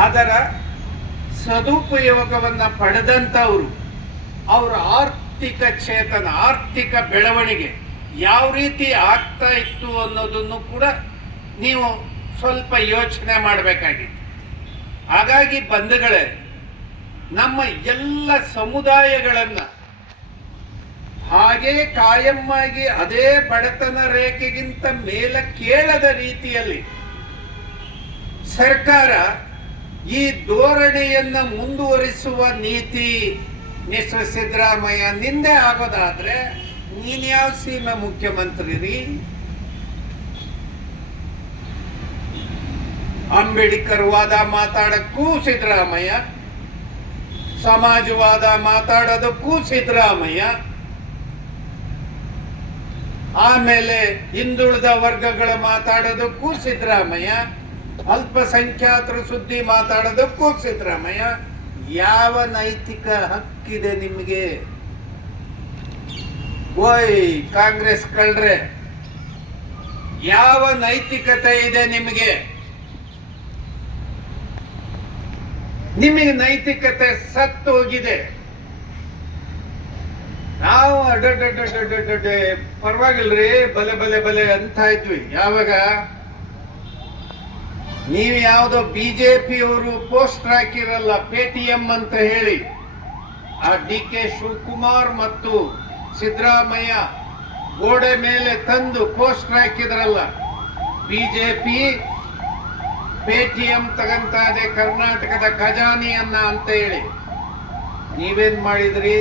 ಅದರ ಸದುಪಯೋಗವನ್ನು ಪಡೆದಂತವರು ಅವರ ಆರ್ಥಿಕ ಚೇತನ, ಆರ್ಥಿಕ ಬೆಳವಣಿಗೆ ಯಾವ ರೀತಿ ಆಗ್ತಾ ಇತ್ತು ಅನ್ನೋದನ್ನು ಕೂಡ ನೀವು ಸ್ವಲ್ಪ ಯೋಚನೆ ಮಾಡಬೇಕಾಗಿತ್ತು. ಹಾಗಾಗಿ ಬಂಧುಗಳೇ, ನಮ್ಮ ಎಲ್ಲ ಸಮುದಾಯಗಳನ್ನು ಹಾಗೇ ಕಾಯಮ್ಮಾಗಿ ಅದೇ ಬಡತನ ರೇಖೆಗಿಂತ ಮೇಲ ಕೇಳದ ರೀತಿಯಲ್ಲಿ ಸರ್ಕಾರ ಈ ಧೋರಣೆಯನ್ನ ಮುಂದುವರಿಸುವ ನೀತಿ ಮಿಸ್ಟರ್ ಸಿದ್ದರಾಮಯ್ಯ ನಿಂದೆ ಆಗೋದಾದ್ರೆ ನೀನ್ ಯಾವ ಸೀಮೆ ಮುಖ್ಯಮಂತ್ರಿ ಅಂಬೇಡ್ಕರ್ ವಾದ ಮಾತಾಡಕ್ಕೂ ಸಿದ್ದರಾಮಯ್ಯ, ಸಮಾಜವಾದ ಮಾತಾಡೋದಕ್ಕೂ ಸಿದ್ದರಾಮಯ್ಯ, ಆಮೇಲೆ ಹಿಂದುಳಿದ ವರ್ಗಗಳ ಮಾತಾಡೋದಕ್ಕೂ ಸಿದ್ದರಾಮಯ್ಯ ಅಲ್ಪಸಂಖ್ಯಾತರ ಸುದ್ದಿ ಮಾತಾಡೋದಕ್ಕೂ ಸಿದ್ದರಾಮಯ್ಯ ಯಾವ ನೈತಿಕ ಹಕ್ಕಿದೆ ನಿಮಗೆ? ಓಯ್, ಕಾಂಗ್ರೆಸ್ ಕಳ್ರೆ. ಯಾವ ನೈತಿಕತೆ ಇದೆ ನಿಮಗೆ? ನಿಮಗೆ ನೈತಿಕತೆ ಸತ್ತು ಹೋಗಿದೆ ನಾವು ಅಡ್ಡ ಪರವಾಗಿಲ್ರಿ, ಬಲೆ ಬಲೆ ಬಲೆ ಅಂತ ಇದ್ವಿ. ಯಾವಾಗ? ನೀವು ಯಾವುದೋ ಬಿಜೆಪಿ ಅವರು ಪೋಸ್ಟರ್ ಹಾಕಿರಲ್ಲ, ಪೇಟಿಎಂ ಅಂತ ಹೇಳಿ. ಆ ಡಿ ಕೆ ಶಿವಕುಮಾರ್ ಮತ್ತು ಸಿದ್ದರಾಮಯ್ಯ ಗೋಡೆ ಮೇಲೆ ತಂದು ಪೋಸ್ಟರ್ ಹಾಕಿದ್ರಲ್ಲ ಬಿಜೆಪಿ ಪೇಟಿಎಂ ತಗಂತ ಇದೆ ಕರ್ನಾಟಕದ ಖಜಾನೆಯನ್ನ ಅಂತ ಹೇಳಿ. ನೀವೇನ್ ಮಾಡಿದ್ರಿ?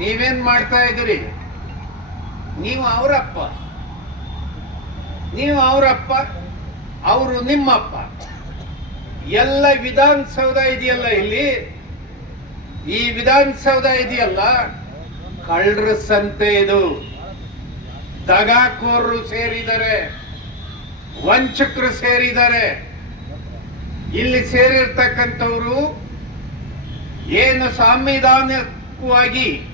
ನೀವೇನ್ ಮಾಡ್ತಾ ಇದ್ರಿ ನೀವು ಅವರಪ್ಪ. ನೀವು ಅವರಪ್ಪ. ಅವರು ನಿಮ್ಮಪ್ಪ. ಎಲ್ಲ ವಿಧಾನಸೌಧ ಇದೆಯಲ್ಲ ಇಲ್ಲಿ? ಈ ವಿಧಾನಸೌಧ ಇದೆಯಲ್ಲ? ಕಳ್ಳರ ಸಂತೆ ಇದು. ದಗಾಕೋರರು ಸೇರಿದ್ದಾರೆ. ವಂಚಕರು ಸೇರಿದ್ದಾರೆ. ಇಲ್ಲಿ ಸೇರಿರ್ತಕ್ಕಂಥವ್ರು ಏನು ಸಾಂವಿಧಾನಿಕವಾಗಿ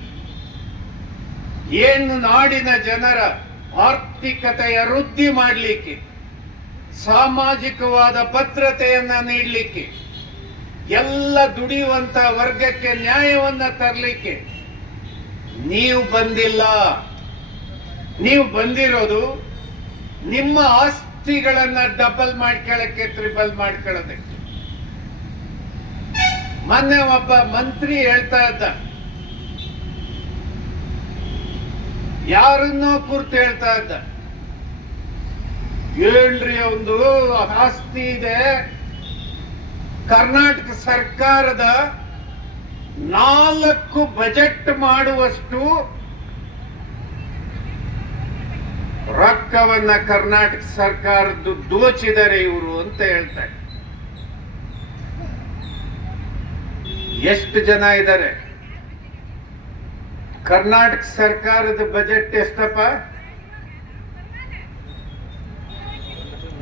ಏನು ನಾಡಿನ ಜನರ ಆರ್ಥಿಕತೆಯ ವೃದ್ಧಿ ಮಾಡಲಿಕ್ಕೆ ಸಾಮಾಜಿಕವಾದ ಭದ್ರತೆಯನ್ನ ನೀಡಲಿಕ್ಕೆ, ಎಲ್ಲ ದುಡಿಯುವಂತ ವರ್ಗಕ್ಕೆ ನ್ಯಾಯವನ್ನ ತರಲಿಕ್ಕೆ ನೀವು ಬಂದಿಲ್ಲ. ನೀವು ಬಂದಿರೋದು ನಿಮ್ಮ ಆಸ್ತಿಗಳನ್ನ ಡಬಲ್ ಮಾಡ್ಕೊಳ್ಳಕ್ಕೆ ಟ್ರಿಬಲ್ ಮಾಡ್ಕೊಳ್ಳೋದಕ್ಕೆ ಮೊನ್ನೆ ಒಬ್ಬ ಮಂತ್ರಿ ಹೇಳ್ತಾ ಇದ್ದ, ಯಾರನ್ನೋ ಕುರ್ತು ಹೇಳ್ತಾ ಇದ್ದ ಏನ್ರಿ ಒಂದು ಆಸ್ತಿ ಇದೆ. ಕರ್ನಾಟಕ ಸರ್ಕಾರದ ನಾಲ್ಕು ಬಜೆಟ್ ಮಾಡುವಷ್ಟು ರೊಕ್ಕವನ್ನ ಕರ್ನಾಟಕ ಸರ್ಕಾರದ್ದು ದೋಚಿದರೆ ಇವರು ಅಂತ ಹೇಳ್ತಾರೆ. ಎಷ್ಟು ಜನ ಇದ್ದಾರೆ ಕರ್ನಾಟಕ ಸರ್ಕಾರದ ಬಜೆಟ್ ಎಷ್ಟಪ್ಪ?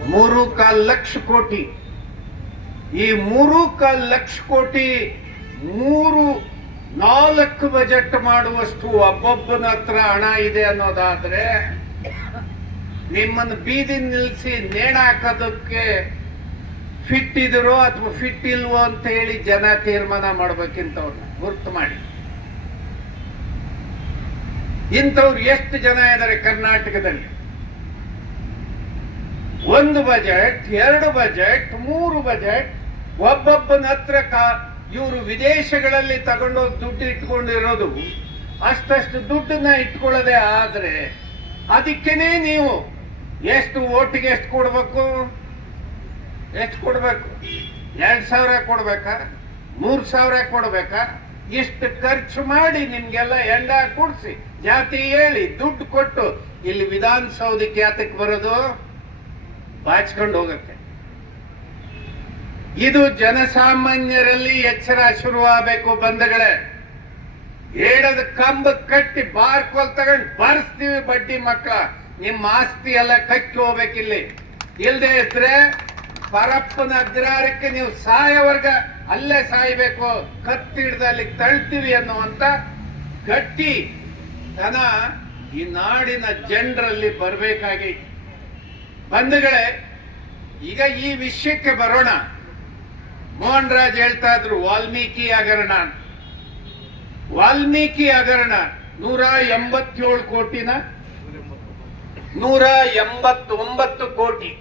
ಮೂರು ಕಾಲ್ ಲಕ್ಷ ಕೋಟಿ. ಈ ಮೂರು ಕಾಲ್ ಲಕ್ಷ ಕೋಟಿ ಮೂರು ನಾಲ್ಕು ಬಜೆಟ್ ಮಾಡುವಷ್ಟು ಒಬ್ಬೊಬ್ಬನ ಹತ್ರ ಹಣ ಇದೆ ಅನ್ನೋದಾದ್ರೆ ನಿಮ್ಮನ್ನು ಬೀದಿ ನಿಲ್ಲಿಸಿ ನೇಣ ಹಾಕೋದಕ್ಕೆ ಫಿಟ್ ಇದ್ರೋ ಅಥವಾ ಫಿಟ್ ಇಲ್ವೋ ಅಂತ ಹೇಳಿ ಜನ ತೀರ್ಮಾನ ಮಾಡ್ಬೇಕಿಂತವ್ರನ್ನ ಗುರ್ತು ಮಾಡಿ. ಇಂಥವ್ರು ಎಷ್ಟು ಜನ ಇದ್ದಾರೆ ಕರ್ನಾಟಕದಲ್ಲಿ? ಒಂದು ಬಜೆಟ್, ಎರಡು ಬಜೆಟ್, ಮೂರು ಬಜೆಟ್, ಒಬ್ಬೊಬ್ಬನ ಹತ್ರ ಇವರು ವಿದೇಶಗಳಲ್ಲಿ ತಗೊಂಡೋಗಿ ದುಡ್ಡು ಇಟ್ಕೊಂಡಿರೋದು, ಅಷ್ಟಷ್ಟು ದುಡ್ಡನ್ನ ಇಟ್ಕೊಳ್ಳದೆ ಆದ್ರೆ ಅದಕ್ಕೇನೆ ನೀವು ಎಷ್ಟು ಓಟಿಗೆ ಎಷ್ಟು ಕೊಡ್ಬೇಕು? ಎಷ್ಟು ಕೊಡ್ಬೇಕು? ಎರಡು ಸಾವಿರ ಕೊಡ್ಬೇಕಾ? ಮೂರು ಸಾವಿರ ಕೊಡ್ಬೇಕಾ? ಇಷ್ಟು ಖರ್ಚು ಮಾಡಿ ನಿಮ್ಗೆಲ್ಲ ಎಂಡ ಕೊಡ್ಸಿ ಜಾತಿ ಹೇಳಿ, ದುಡ್ಡು ಕೊಟ್ಟು. ಇಲ್ಲಿ ವಿಧಾನಸೌಧಕ್ಕೆ ಯಾತಕ್ಕೆ ಬರೋದು? ಬಾಚ್ಕೊಂಡು ಹೋಗುತ್ತೆ. ಇದು ಜನಸಾಮಾನ್ಯರಲ್ಲಿ ಎಚ್ಚರ ಶುರುವಾಗಬೇಕು ಬಂಧುಗಳೇ. ಏಡದ ಕಂಬ ಕಟ್ಟಿ ಬಾರ್ಕೋಲ್ ತಗೊಂಡು ಬಾರಿಸ್ತೀವಿ ಬಡ್ಡಿ ಮಕ್ಕಳ ನಿಮ್ಮ ಆಸ್ತಿ ಎಲ್ಲ ಕಕ್ಕಿ ಹೋಗ್ಬೇಕಿಲ್ಲಿ. ಇಲ್ಲದೆ ಇದ್ರೆ ಪರಪ್ಪನ ಅಗ್ರಹಾರಕ್ಕೆ ನೀವು ಸಾಯವರ್ಗ ಅಲ್ಲೇ ಸಾಯಬೇಕು. ಕತ್ತಿ ಹಿಡ್ದು ಅಲ್ಲಿ ತಳ್ತೀವಿ ಅನ್ನುವಂತ ಗಟ್ಟಿ ತನ ಈ ನಾಡಿನ ಜನರಲ್ಲಿ ಬರಬೇಕಾಗಿ ಬಂಧುಗಳೇ, ಈಗ ಈ ವಿಷಯಕ್ಕೆ ಬರೋಣ. ಮೋಹನ್ ರಾಜ್ ಹೇಳ್ತಾ ಇದ್ರು, ವಾಲ್ಮೀಕಿ ಹಗರಣ ವಾಲ್ಮೀಕಿ ಹಗರಣ ನೂರ ಎಂಬತ್ತೇಳು ಕೋಟಿನ? ನೂರ ಎಂಬತ್ತೊಂಬತ್ತು ಕೋಟಿ.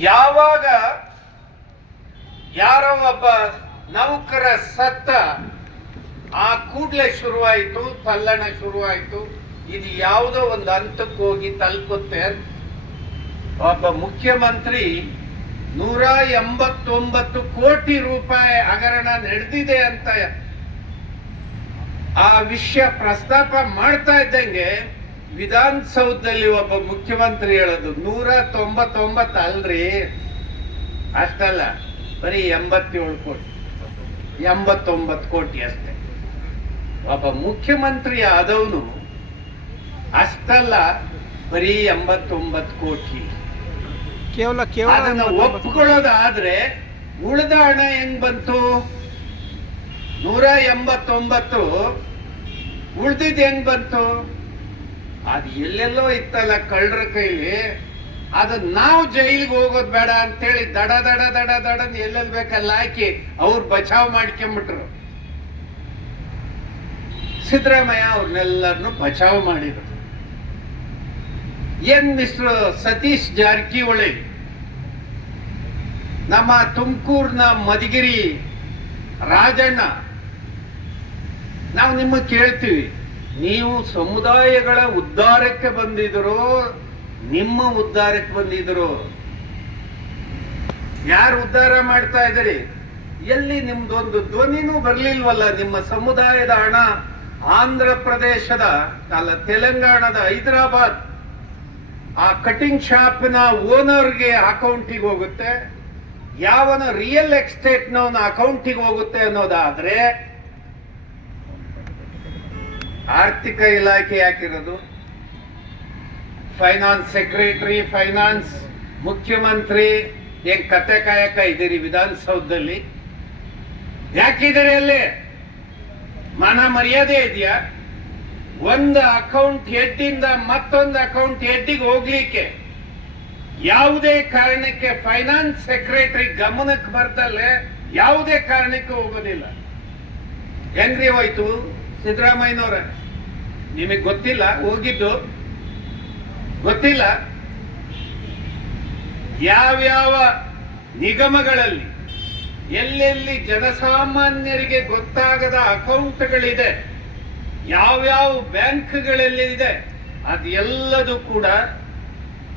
ಯಾವಾಗ ಯಾರೋ ಒಬ್ಬ ನೌಕರ ಸತ್ತ, ಆ ಕೂಡ್ಲೆ ಶುರುವಾಯಿತು ತಲ್ಲಣ ಶುರುವಾಯಿತು. ಇದು ಯಾವುದೋ ಒಂದು ಹಂತಕ್ಕೋಗಿ ತಲುಪುತ್ತೆ ಒಬ್ಬ ಮುಖ್ಯಮಂತ್ರಿ ನೂರ ಎಂಬತ್ತೊಂಬತ್ತು ಕೋಟಿ ರೂಪಾಯಿ ಹಗರಣ ನಡೆದಿದೆ ಅಂತ ಆ ವಿಷಯ ಪ್ರಸ್ತಾಪ ಮಾಡ್ತಾ ಇದ್ದಂಗೆ ವಿಧಾನಸೌಧದಲ್ಲಿ ಒಬ್ಬ ಮುಖ್ಯಮಂತ್ರಿ ಹೇಳೋದು, ನೂರ ತೊಂಬತ್ತೊಂಬತ್ತು ಅಲ್ರಿ? ಅಷ್ಟಲ್ಲ, ಬರೀ ಎಂಬತ್ತೇಳು ಕೋಟಿ, ಎಂಬತ್ತೊಂಬತ್ತು ಕೋಟಿ ಅಷ್ಟೇ. ಒಬ್ಬ ಮುಖ್ಯಮಂತ್ರಿ ಆದವನು ಅಷ್ಟಲ್ಲ ಬರೀ ಎಂಬತ್ತೊಂಬತ್ತು ಕೋಟಿ. ಕೇವಲ ಕೇವಲ ಅದನ್ನ ಒಪ್ಕೊಳ್ಳೋದಾದ್ರೆ ಉಳಿದ ಹಣ ಹೆಂಗ್ ಬಂತು? ನೂರ ಎಂಬತ್ತೊಂಬತ್ತು ಉಳ್ದಿದ್ ಹೆಂಗ್ ಬಂತು? ಅದು ಎಲ್ಲೆಲ್ಲೋ ಇತ್ತಲ್ಲ ಕಳ್ಳರ ಕೈಲಿ. ಅದು ನಾವು ಜೈಲಿಗೆ ಹೋಗೋದು ಬೇಡ ಅಂತೇಳಿ ದಡ ದಡ ದಡ ದಡ ಎಲ್ಲೆಲ್ಲಿ ಬೇಕಲ್ಲ ಹಾಕಿ ಅವ್ರು ಬಚಾವ್ ಮಾಡ್ಕೊಂಬಿಟ್ರು. ಸಿದ್ದರಾಮಯ್ಯ ಅವ್ರನ್ನೆಲ್ಲರನ್ನು ಬಚಾವ್ ಮಾಡಿದ್ರು. ಏನ್ ಮಿಸ್ಟರ್ ಸತೀಶ್ ಜಾರಕಿಹೊಳಿ, ನಮ್ಮ ತುಮಕೂರ್ನ ಮಧುಗಿರಿ ರಾಜಣ್ಣ, ನಾವು ನಿಮ್ಮ ಕೇಳ್ತೀವಿ, ನೀವು ಸಮುದಾಯಗಳ ಉದ್ಧಾರಕ್ಕೆ ಬಂದಿದ್ರು ನಿಮ್ಮ ಉದ್ಧಾರಕ್ಕೆ ಬಂದಿದ್ರು ಯಾರು ಉದ್ಧಾರ ಮಾಡ್ತಾ ಇದ್ದೀರಿ? ಎಲ್ಲಿ ನಿಮ್ದೊಂದು ಧ್ವನಿನೂ ಬರ್ಲಿಲ್ವಲ್ಲ ನಿಮ್ಮ ಸಮುದಾಯದ ಹಣ? ಆಂಧ್ರ ಪ್ರದೇಶದ, ಅಲ್ಲ ತೆಲಂಗಾಣದ ಹೈದರಾಬಾದ್ ಆ ಕಟಿಂಗ್ ಶಾಪ್ನ ಓನರ್ಗೆ ಅಕೌಂಟಿಗೆ ಹೋಗುತ್ತೆ. ಯಾವನ ರಿಯಲ್ ಎಸ್ಟೇಟ್ನವನ ಅಕೌಂಟಿಗೆ ಹೋಗುತ್ತೆ ಅನ್ನೋದಾದ್ರೆ ಆರ್ಥಿಕ ಇಲಾಖೆ ಯಾಕಿರೋದು? ಫೈನಾನ್ಸ್ ಸೆಕ್ರೆಟರಿ, ಫೈನಾನ್ಸ್ ಮುಖ್ಯಮಂತ್ರಿ, ಏನ್ ಕತೆ ಕಾಯಕ ಇದ್ದೀರಿ ವಿಧಾನಸೌಧದಲ್ಲಿ? ಯಾಕಿದ್ದೀರಿ ಅಲ್ಲಿ? ಮಾನ ಮರ್ಯಾದೆ ಇದೆಯಾ? ಒಂದು ಅಕೌಂಟ್ ಹೆಡ್ಡಿಂದ ಮತ್ತೊಂದು ಅಕೌಂಟ್ ಹೆಡ್ಡಿಗೆ ಹೋಗ್ಲಿಕ್ಕೆ ಯಾವುದೇ ಕಾರಣಕ್ಕೆ ಫೈನಾನ್ಸ್ ಸೆಕ್ರೆಟರಿ ಗಮನಕ್ಕೆ ಬರ್ತಲ್ಲೇ ಯಾವುದೇ ಕಾರಣಕ್ಕೆ ಹೋಗೋದಿಲ್ಲ. ಹೆಂಗ್ರಿ ಹೋಯ್ತು ಸಿದ್ದರಾಮಯ್ಯನವ್ರ? ನಿಮಗೆ ಗೊತ್ತಿಲ್ಲ? ಹೋಗಿದ್ದು? ಗೊತ್ತಿಲ್ಲ? ಯಾವ್ಯಾವ ನಿಗಮಗಳಲ್ಲಿ ಎಲ್ಲೆಲ್ಲಿ ಜನಸಾಮಾನ್ಯರಿಗೆ ಗೊತ್ತಾಗದ ಅಕೌಂಟ್ಗಳಿದೆ ಯಾವ್ಯಾವ ಬ್ಯಾಂಕ್ಗಳಲ್ಲಿ ಇದೆ, ಅದೆಲ್ಲದೂ ಕೂಡ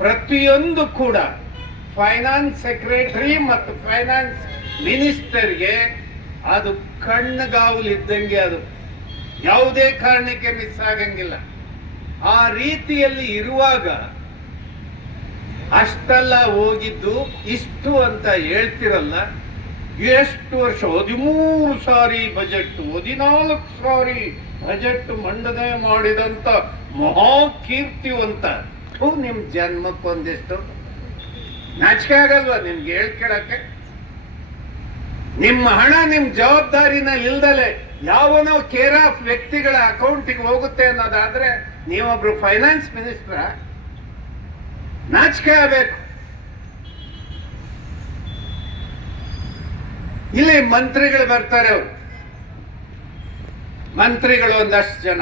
ಪ್ರತಿಯೊಂದು ಕೂಡ ಫೈನಾನ್ಸ್ ಸೆಕ್ರೆಟರಿ ಮತ್ತು ಫೈನಾನ್ಸ್ ಮಿನಿಸ್ಟರ್ಗೆ ಅದು ಕಣ್ಣಗಾವಲಿದ್ದಂಗೆ ಅದು. ಯಾವುದೇ ಕಾರಣಕ್ಕೆ ಮಿಸ್ ಆಗಂಗಿಲ್ಲ. ಆ ರೀತಿಯಲ್ಲಿ ಇರುವಾಗ ಅಷ್ಟೆಲ್ಲ ಹೋಗಿದ್ದು ಇಷ್ಟು ಅಂತ ಹೇಳ್ತಿರಲ್ಲ, ಎಷ್ಟು ವರ್ಷ, ಹದಿಮೂರು ಸಾರಿ ಬಜೆಟ್, ಹದಿನಾಲ್ಕು ಸಾರಿ ಬಜೆಟ್ ಮಂಡನೆ ಮಾಡಿದಂತ ಮಹಾ ಕೀರ್ತಿವಂತ ನಿಮ್ ಜನ್ಮಕ್ಕೊಂದಿಷ್ಟು. ನಾಚಿಕೆ ಆಗಲ್ವಾ ನಿಮ್ಗೆ ಹೇಳ್ಕೊಳಕ್ಕೆ? ನಿಮ್ಮ ಹಣ ನಿಮ್ ಜವಾಬ್ದಾರಿನ ಇಲ್ದಲೆ ಯಾವನೋ ಕೇರ್ ಆಫ್ ವ್ಯಕ್ತಿಗಳ ಅಕೌಂಟಿಗೆ ಹೋಗುತ್ತೆ ಅನ್ನೋದಾದ್ರೆ ನೀವೊಬ್ರು ಫೈನಾನ್ಸ್ ಮಿನಿಸ್ಟ್ರ ನಾಚಿಕೆ ಆಗಬೇಕು. ಇಲ್ಲಿ ಮಂತ್ರಿಗಳು ಬರ್ತಾರೆ ಅವರು. ಮಂತ್ರಿಗಳು ಒಂದಷ್ಟು ಜನ.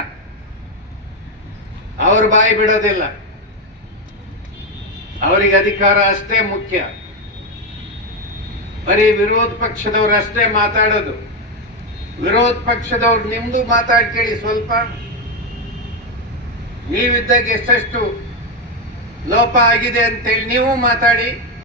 ಅವರು ಬಾಯಿ ಬಿಡೋದಿಲ್ಲ. ಅವರಿಗೆ ಅಧಿಕಾರ ಅಷ್ಟೇ ಮುಖ್ಯ. ಬರೀ ವಿರೋಧ ಪಕ್ಷದವ್ರು ಅಷ್ಟೇ ಮಾತಾಡೋದು. ವಿರೋಧ ಪಕ್ಷದವ್ರು ನಿಮ್ದು ಮಾತಾಡ್ತೇಳಿ ಸ್ವಲ್ಪ. ನೀವಿದ್ದಾಗ ಎಷ್ಟೆಷ್ಟು ಲೋಪ ಆಗಿದೆ ಅಂತೇಳಿ ನೀವು ಮಾತಾಡಿ.